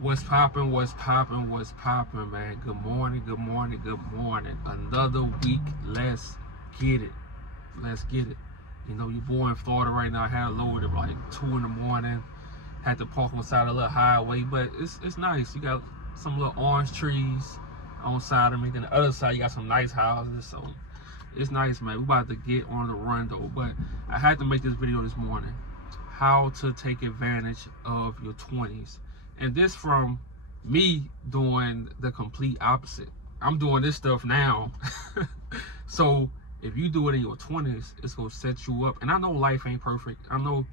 What's poppin', what's poppin', what's poppin', man? Good morning, good morning, good morning. Another week, let's get it. Let's get it. You know, your boy in Florida right now had lowered at like 2 in the morning. Had to park on the side of a little highway, but it's nice. You got some little orange trees on side of me. Then the other side, you got some nice houses. So it's nice, man. We about to get on the run though. But I had to make this video this morning. How to take advantage of your 20s. And this from me doing the complete opposite. I'm doing this stuff now. So if you do it in your 20s, it's gonna set you up. And I know life ain't perfect. I know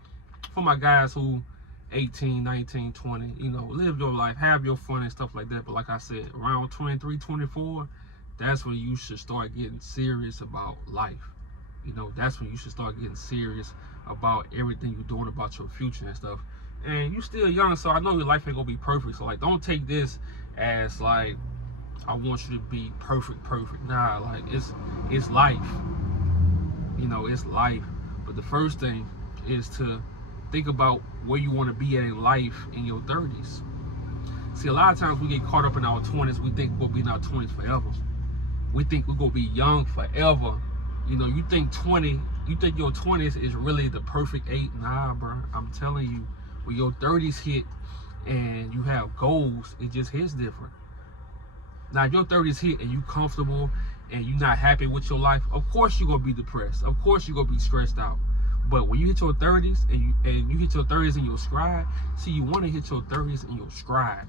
for my guys who 18, 19, 20, you know, live your life, have your fun and stuff like that. But like I said, around 23, 24, that's when you should start getting serious about life. You know, that's when you should start getting serious about everything you're doing, about your future and stuff. And you still young, so I know your life ain't gonna be perfect. So like, don't take this as like, I want you to be perfect. Nah, like it's life. You know, it's life. But the first thing is to think about where you want to be at in life in your 30s. See, a lot of times we get caught up in our 20s. We think we'll be in our 20s forever. We think we're gonna be young forever. You know, you think your 20s is really the perfect age. Nah, bro. I'm telling you, when your 30s hit and you have goals, it just hits different. Now, if your 30s hit and you comfortable and you're not happy with your life, of course you're gonna be depressed. Of course you're gonna be stressed out. But when you hit your 30s and you hit your 30s in your stride, see, you want to hit your 30s in your stride.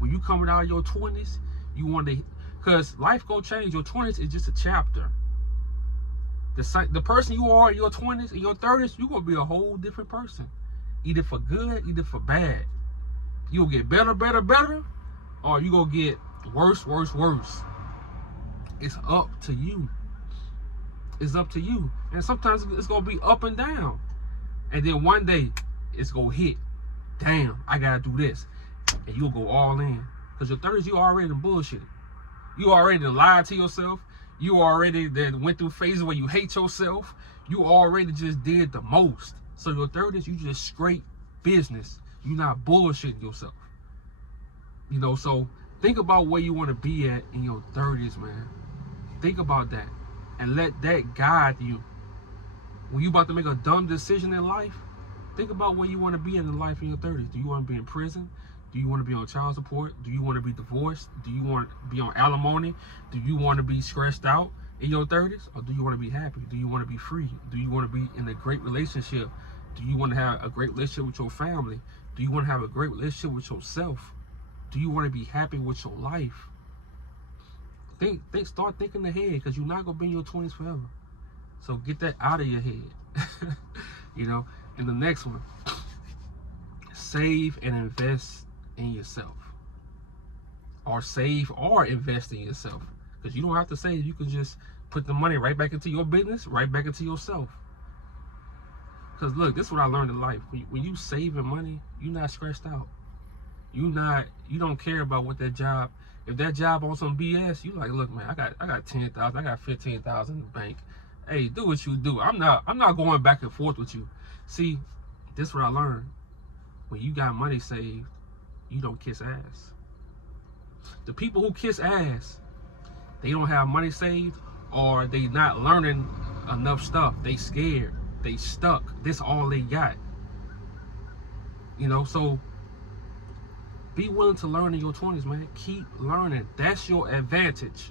When you coming out of your 20s, you want to, because life gonna change. Your 20s is just a chapter. The person you are in your 20s and your 30s, you're going to be a whole different person. Either for good, either for bad. You'll get better, or you're going to get worse. It's up to you. It's up to you. And sometimes it's going to be up and down. And then one day, it's going to hit. Damn, I got to do this. And you'll go all in. Because your 30s, you already bullshit. You already lied to yourself. You already then went through phases where you hate yourself. You already just did the most. So your 30s, you just straight business. You're not bullshitting yourself. You know, so think about where you want to be at in your 30s, man. Think about that. And let that guide you. When you about to make a dumb decision in life, think about where you want to be in life in your 30s. Do you want to be in prison? Do you want to be on child support? Do you want to be divorced? Do you want to be on alimony? Do you want to be stressed out in your 30s? Or do you want to be happy? Do you want to be free? Do you want to be in a great relationship? Do you want to have a great relationship with your family? Do you want to have a great relationship with yourself? Do you want to be happy with your life? Start thinking ahead, because you're not going to be in your 20s forever. So get that out of your head. You know, and the next one, save and invest in yourself. Or save or invest in yourself. Because you don't have to save. You can just put the money right back into your business, right back into yourself. Because look, this is what I learned in life. When you saving money, you're not stressed out. You don't care about what that job. If that job on some BS, you like, look, man, I got 10,000, I got 15,000 in the bank. Hey, do what you do. I'm not going back and forth with you. See, this is what I learned. When you got money saved, you don't kiss ass. The people who kiss ass, they don't have money saved, or they not learning enough stuff. They scared. They stuck. This all they got. You know, so be willing to learn in your 20s, man. Keep learning. That's your advantage.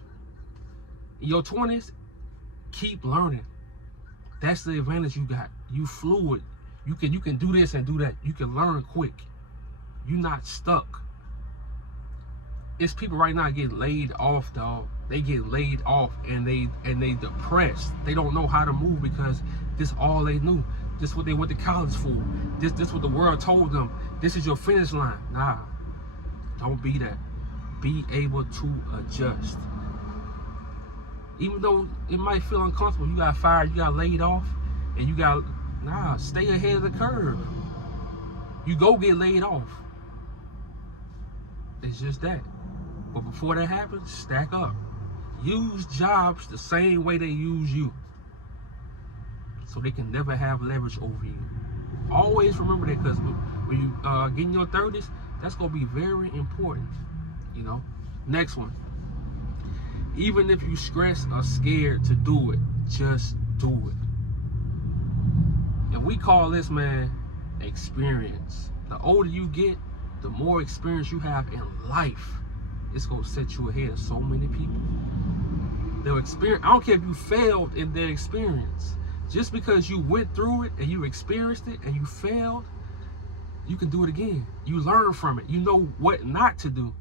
In your 20s, keep learning. That's the advantage you got. You fluid. You can do this and do that. You can learn quick. You're not stuck. It's people right now getting laid off, dog. They get laid off and they depressed. They don't know how to move because this all they knew. This what they went to college for. This what the world told them. This is your finish line. Nah, don't be that. Be able to adjust. Even though it might feel uncomfortable, you got fired, you got laid off, and stay ahead of the curve. You go get laid off. It's just that. But before that happens, stack up. Use jobs the same way they use you, so they can never have leverage over you. Always remember that, because when you get in your 30s, That's going to be very important, you know. Next one. Even if you stressed or scared to do it, just do it. And we call this, man, experience. The older you get, the more experience you have in life. It's going to set you ahead of so many people. They'll experience. I don't care if you failed in their experience. Just because you went through it and you experienced it and you failed, you can do it again. You learn from it. You know what not to do.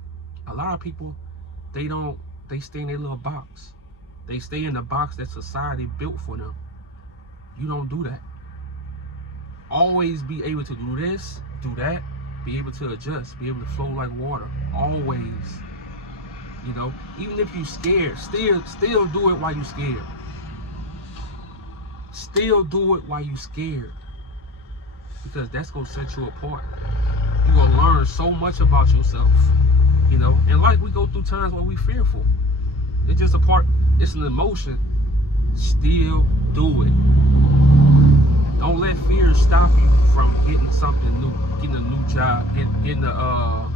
A lot of people, they stay in their little box. They stay in the box that society built for them. You don't do that. Always be able to do this, do that, be able to adjust, be able to flow like water. Always. You know, even if you're scared, still do it while you're scared. Still do it while you're scared. Because that's going to set you apart. You're going to learn so much about yourself. You know, in life we go through times where we're fearful. It's just a part, it's an emotion. Still do it. Don't let fear stop you from getting something new, getting a new job, getting a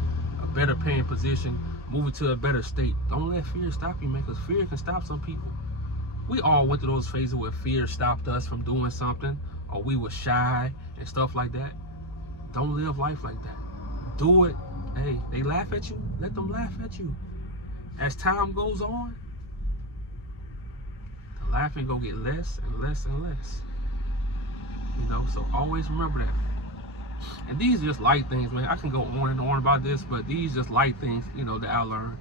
better paying position, moving to a better state. Don't let fear stop you, man, because fear can stop some people. We all went through those phases where fear stopped us from doing something, or we were shy and stuff like that. Don't live life like that. Do it. Hey, they laugh at you, let them laugh at you. As time goes on, the laughing gonna get less and less and less. You know, so always remember that. And these are just light things, man. I can go on and on about this, but these just light things, you know, that I learned.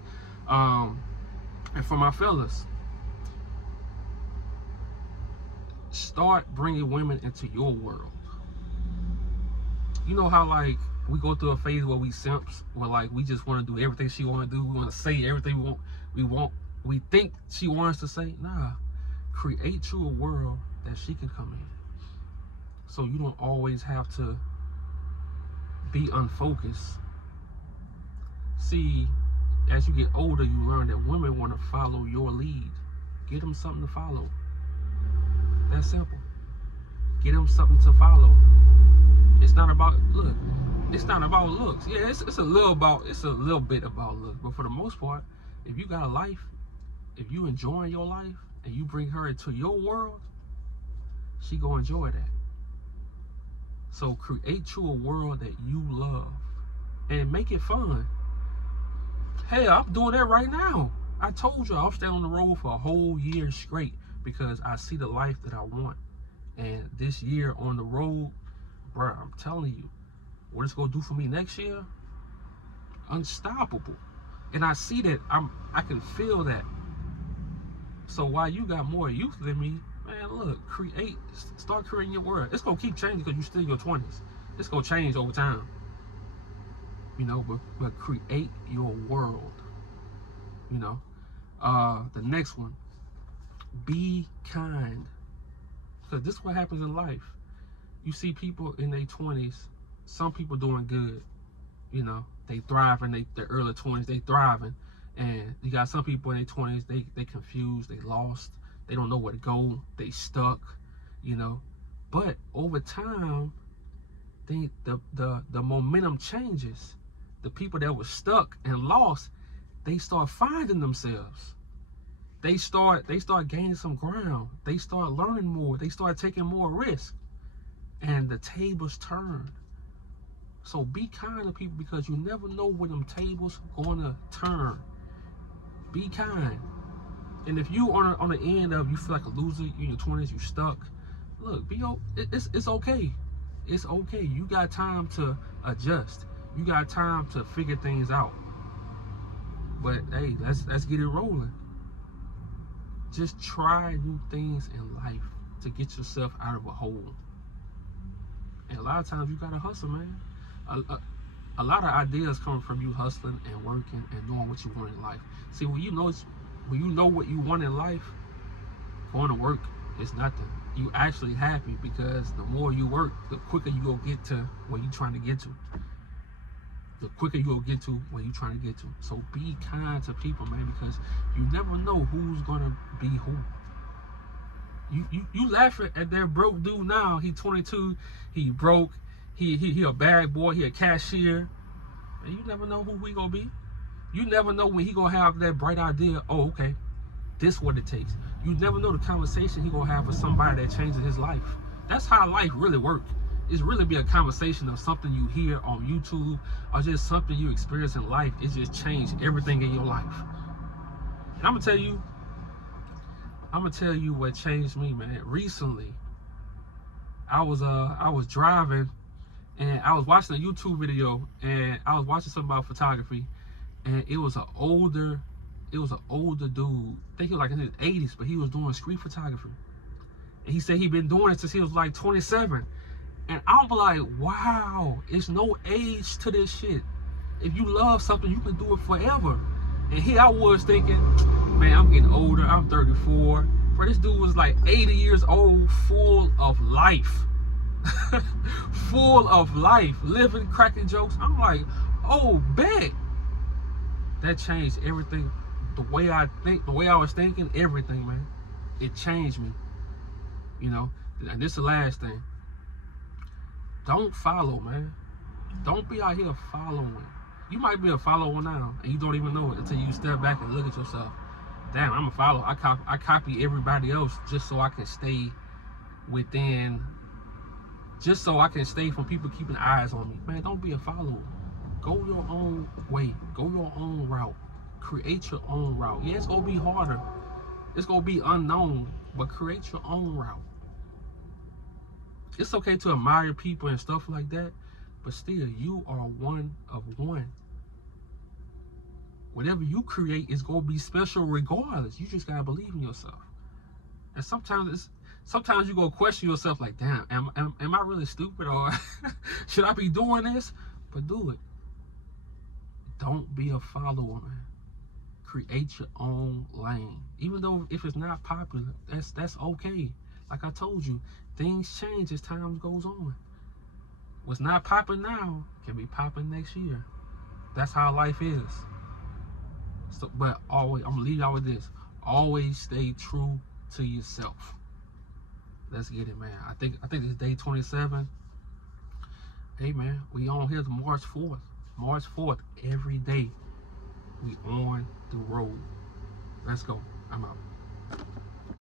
And for my fellas, start bringing women into your world. You know how, like, we go through a phase where we simps, where, like, we just want to do everything she want to do. We want to say everything we think she wants to say. Nah, create you a world that she can come in. So you don't always have to be unfocused. See, as you get older, you learn that women want to follow your lead. Get them something to follow. That's simple. Get them something to follow. It's not about look. It's not about looks. Yeah, it's a little bit about looks, but for the most part, if you got a life, if you enjoying your life and you bring her into your world, she gonna enjoy that. So create you a world that you love and make it fun. Hey, I'm doing that right now. I told you I'm staying on the road for a whole year straight because I see the life that I want. And this year on the road, bro, I'm telling you, what it's gonna do for me next year, unstoppable. And I see that, I can feel that. So while you got more youth than me, man, look, start creating your world. It's gonna keep changing because you're still in your 20s. It's gonna change over time. You know, but create your world. You know, the next one, be kind. Because this is what happens in life. You see people in their 20s, some people doing good. You know, they thrive in their early 20s, they thriving. And you got some people in their 20s, they confused, they lost, they don't know where to go, they stuck, you know. But over time, the momentum changes. The people that were stuck and lost, they start finding themselves. They start gaining some ground. They start learning more. They start taking more risk. And the tables turn. So be kind to people because you never know when them tables gonna turn. Be kind. And if you on the end of you feel like a loser, you in your 20s, you stuck, look, it's okay. It's okay. You got time to adjust. You got time to figure things out. But hey, let's get it rolling. Just try new things in life to get yourself out of a hole. And a lot of times you gotta hustle, man. A lot of ideas come from you hustling and working and knowing what you want in life. See, when you know what you want in life, going to work is nothing. You actually happy because the more you work, the quicker you go get to where you're trying to get to. The quicker you go get to where you're trying to get to. So be kind to people, man, because you never know who's gonna be who. You laughing at that broke dude now. He 22. He broke. He a bad boy. He a cashier. And you never know who we gonna be. You never know when he gonna have that bright idea. Oh, okay, this what it takes. You never know the conversation he gonna have with somebody that changes his life. That's how life really works. It's really be a conversation of something you hear on YouTube or just something you experience in life. It just changed everything in your life. And I'm gonna tell you what changed me, man. Recently, I was driving and I was watching a YouTube video and I was watching something about photography, and it was an older dude. I think he was like in his 80s, but he was doing street photography. And he said he'd been doing it since he was like 27. And I'm like, wow, it's no age to this shit. If you love something, you can do it forever. And here I was thinking, man, I'm getting older. I'm 34. Bro, this dude was like 80 years old, full of life. Full of life, living, cracking jokes. I'm like, oh, bet. That changed everything. The way I think, the way I was thinking, everything, man. It changed me. You know, and this is the last thing. Don't follow, man. Don't be out here following. You might be a follower now, and you don't even know it until you step back and look at yourself. Damn, I'm a follower. I copy everybody else just so I can stay within, just so I can stay from people keeping eyes on me. Man, don't be a follower. Go your own way. Go your own route. Create your own route. Yeah, it's going to be harder. It's going to be unknown, but create your own route. It's okay to admire people and stuff like that, but still, you are one of one. Whatever you create is going to be special regardless. You just got to believe in yourself. And sometimes you're going to question yourself like, damn, am I really stupid, or should I be doing this? But do it. Don't be a follower, man. Create your own lane. Even though if it's not popular, that's okay. Like I told you, things change as time goes on. What's not popping now can be popping next year. That's how life is. So, but always, I'm gonna leave y'all with this. Always stay true to yourself. Let's get it, man. I think it's day 27. Hey, man, we on here to March 4th. March 4th, every day. We on the road. Let's go. I'm out.